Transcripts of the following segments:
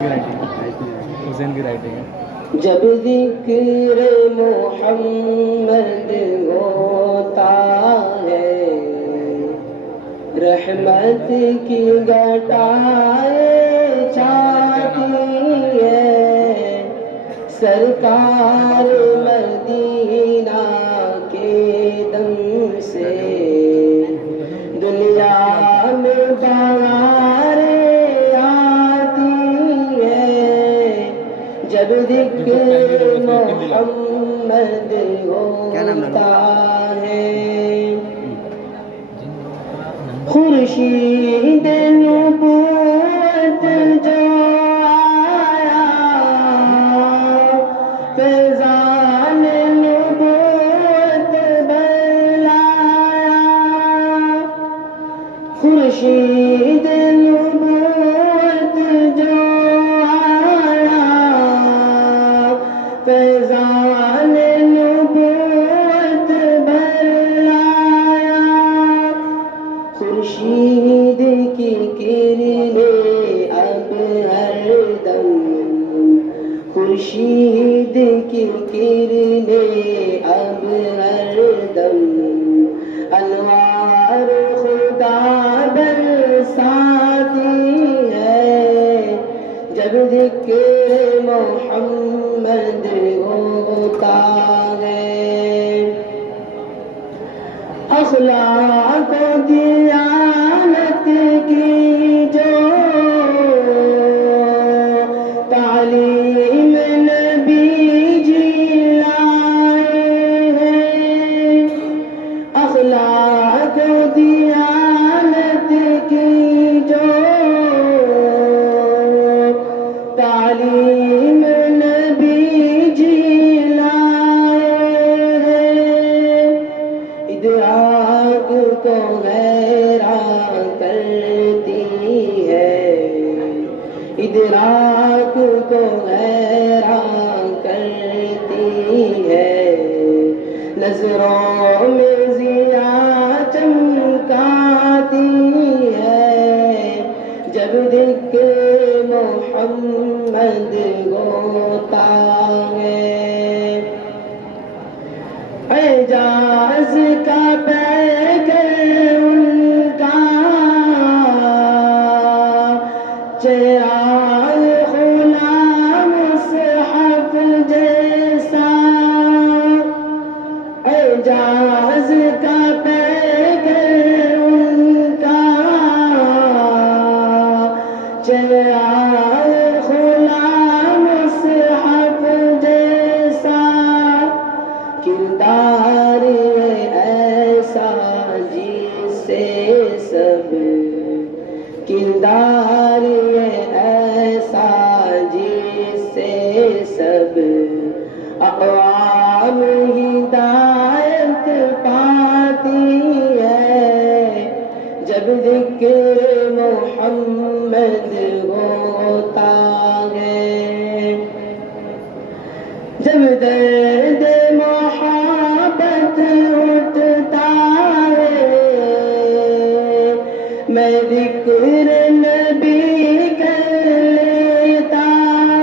حسین کی رائٹنگ ہے. جب ذکر محمد ہوتا ہے رحمت کی گٹائیں چھاتی ہے. سرکار مدینہ کے دم سے دنیا میں بہاریں آتی ہے. جب ذکر محمد ہوتا ہے خورشید نبوت جو آیا فیضان نبوت بلایا. خورشید نبوت جو آیا فیضان نبوت بلایا. خورشید کی کرنیں اب ہر دم خورشید کی کرنیں اب ہر دم انوار خدا برساتی ہے. جب ذکر محمد ہوتا ہے اخلاق و دیانت کی جو تعلیم نبی جی لائے ہیں. اخلاق و دیانت کی جو تعلیم نبی جی لائے ہیں. ادراک کو حیران کرتی ہے ادراک کو حیران کرتی ہے. نظروں میں ضیا چمکاتی ہے. جب ذکر محمد ہوتا ہے اعجاز کا پیکر ان کا چراغ غلام مصحف جیسا. اعجاز کا پیکر ان کا چراغ غلام مصحف جیسا. کردار ایسا جس سے سب کردار ایسا جس سے سب اقوام ہدایت پاتی ہے. جب ذکر محمد ہوتا ہے جب درد محبت اٹھتا ہے میں ذکر نبی کر لیتا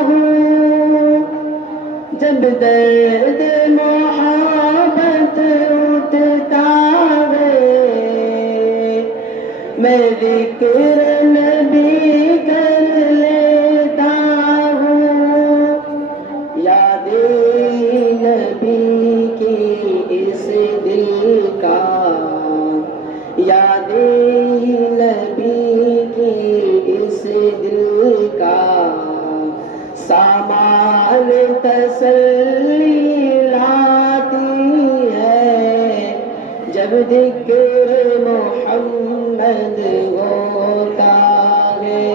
ہوں. جب درد محبت اٹھتا ہے میں ذکر نبی کر لیتا ہوں. یاد نبی کی اس دل کا یاد نبی کی اس دل کا سامان تسلی لاتی ہے. جب ذکر محمد ہوتا ہے.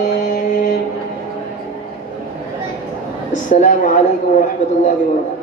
السلام علیکم ورحمۃ اللہ وبرکاتہ.